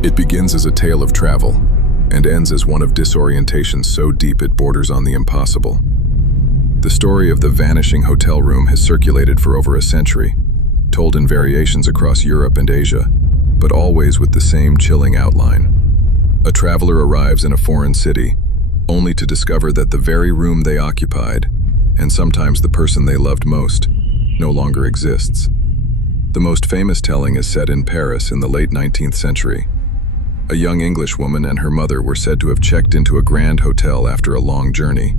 It begins as a tale of travel and ends as one of disorientation so deep it borders on the impossible. The story of the vanishing hotel room has circulated for over a century, told in variations across Europe and Asia, but always with the same chilling outline. A traveler arrives in a foreign city, only to discover that the very room they occupied, and sometimes the person they loved most, no longer exists. The most famous telling is set in Paris in the late 19th century. A young English woman and her mother were said to have checked into a grand hotel after a long journey.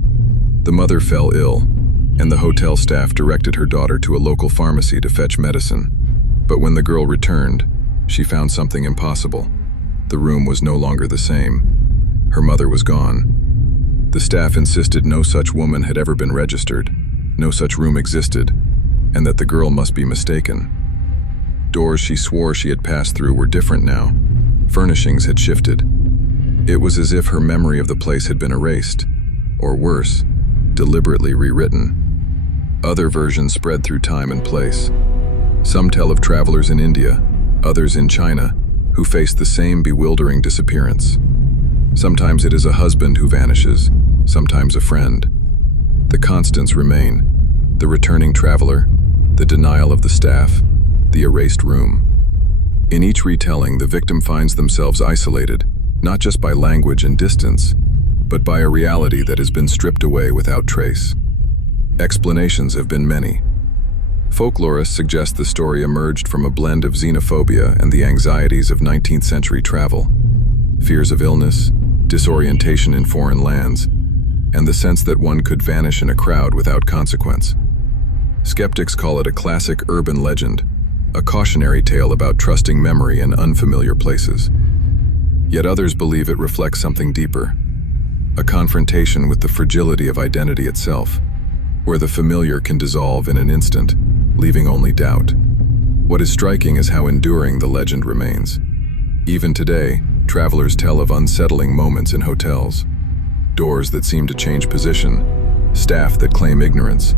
The mother fell ill, and the hotel staff directed her daughter to a local pharmacy to fetch medicine. But when the girl returned, she found something impossible. The room was no longer the same. Her mother was gone. The staff insisted no such woman had ever been registered, no such room existed, and that the girl must be mistaken. Doors she swore she had passed through were different now. Furnishings had shifted. It was as if her memory of the place had been erased, or worse, deliberately rewritten. Other versions spread through time and place. Some tell of travelers in India, others in China, who faced the same bewildering disappearance. Sometimes it is a husband who vanishes, sometimes a friend. The constants remain: the returning traveler, the denial of the staff, the erased room. In each retelling, the victim finds themselves isolated, not just by language and distance, but by a reality that has been stripped away without trace. Explanations have been many. Folklorists suggest the story emerged from a blend of xenophobia and the anxieties of 19th century travel, fears of illness, disorientation in foreign lands, and the sense that one could vanish in a crowd without consequence. Skeptics call it a classic urban legend, a cautionary tale about trusting memory in unfamiliar places. Yet others believe it reflects something deeper, a confrontation with the fragility of identity itself, where the familiar can dissolve in an instant, leaving only doubt. What is striking is how enduring the legend remains. Even today, travelers tell of unsettling moments in hotels, doors that seem to change position, staff that claim ignorance,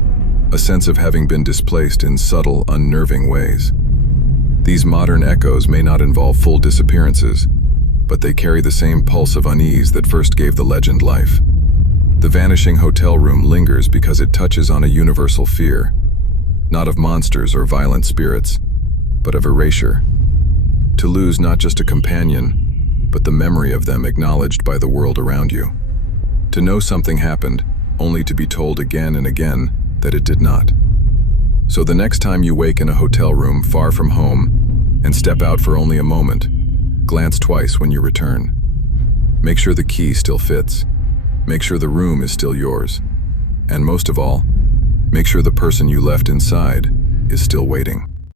a sense of having been displaced in subtle, unnerving ways. These modern echoes may not involve full disappearances, but they carry the same pulse of unease that first gave the legend life. The vanishing hotel room lingers because it touches on a universal fear, not of monsters or violent spirits, but of erasure. To lose not just a companion, but the memory of them acknowledged by the world around you. To know something happened, only to be told again and again that it did not. So the next time you wake in a hotel room far from home and step out for only a moment, glance twice when you return. Make sure the key still fits. Make sure the room is still yours. And most of all, make sure the person you left inside is still waiting.